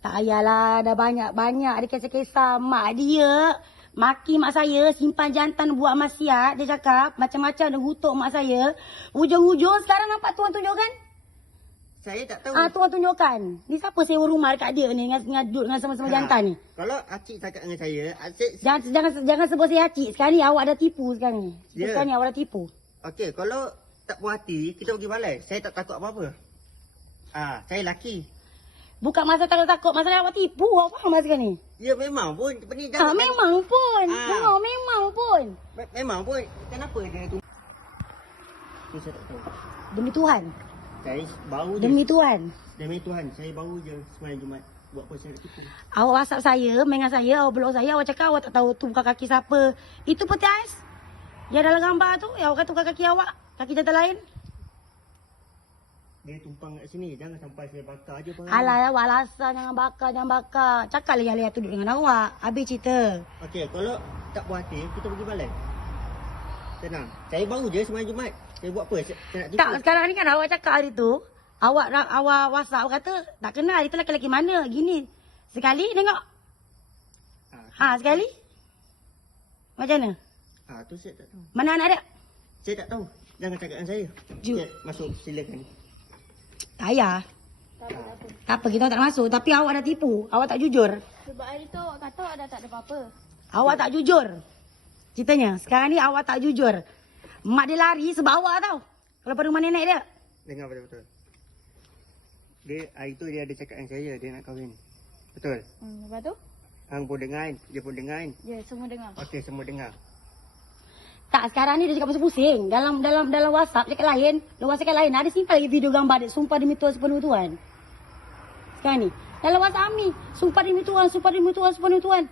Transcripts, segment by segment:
Tak payahlah, dah banyak-banyak ada kisah-kisah mak dia. Maki mak saya, simpan jantan buat maksiat. Dia cakap macam-macam dia kutuk mak saya. Hujung-hujung sekarang nampak tuan tunjukkan? Saya tak tahu. Tuan tunjukkan. Ni siapa sewa rumah dekat dia ni dengan duduk dengan sama-sama jantan ni? Kalau Acik cakap dengan saya, Acik... Jangan sebut saya Acik. Sekarang ni awak dah tipu sekarang ni. Ya. Sekarang ni awak dah tipu. Okey, kalau tak puas hati, kita pergi balai. Saya tak takut apa-apa. Saya laki. Bukan masa takut-takut, masalah awak tipu. Awak faham masa sekarang ni? Ya memang pun. Memang pun. Memang pun. Memang pun. Kenapa dia tu? Saya tak tahu. Demi Tuhan. Saya baru je. Demi Tuhan. Demi Tuhan. Saya baru je semalam Jumaat. Buat apa saya nak tipu. Awak WhatsApp saya, dengan saya, awak blok saya, awak cakap awak tak tahu tu bukan kaki siapa. Itu peti ais. Yang dalam gambar tu, yang awak kata bukan kaki awak. Kaki jantan lain. Dia tumpang kat sini. Jangan sampai saya bakar je. Alah, awak alasan jangan bakar. Cakap lagi tu duduk dengan awak. Habis cerita. Okey, kalau tak puas hati, kita pergi balai. Tenang. Saya baru je semalam Jumaat. Saya buat apa? Saya nak tipu. Tak, sekarang ni kan awak cakap hari tu. Awak WhatsApp awak kata tak kenal itu lelaki-lelaki mana. Gini. Sekali tengok. Sekali. Macam mana? Tu saya tak tahu. Mana anak dia? Saya tak tahu. Jangan cakap dengan saya. Jom. Okey, masuk silakan. Tak payah. Tak apa, kita tak masuk. Tapi awak dah tipu. Awak tak jujur. Sebab hari tu awak kata dah tak ada apa-apa. Awak tak jujur. Ceritanya. Sekarang ni awak tak jujur. Mak dia lari sebab awak tau. Kalau pada rumah nenek dia. Dengar betul-betul. Dia hari tu dia ada cakap dengan saya. Dia nak kahwin. Betul? Lepas tu? Hang pun dengar. Dia pun dengar. Ya, semua dengar. Okey, semua dengar. Tak, sekarang ni dia cakap pusing-pusing. Dalam WhatsApp cakap lain. Dalam WhatsApp cakap lain. Ada simpan lagi video gambar dia. Sumpah demi Tuhan, sepenuh Tuhan. Sekarang ni. Dalam WhatsApp ni. Sumpah demi Tuhan, sumpah demi Tuhan, sepenuh Tuhan.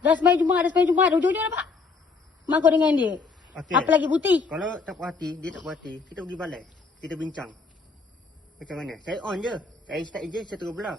Dah semain Jumaat. Ujung-ujung nampak. Mak kau dengan dia. Okay. Apa lagi putih? Kalau tak puas hati, dia tak puas hati, kita pergi balai. Kita bincang. Macam mana? Saya on je. Saya start je, saya terus belah.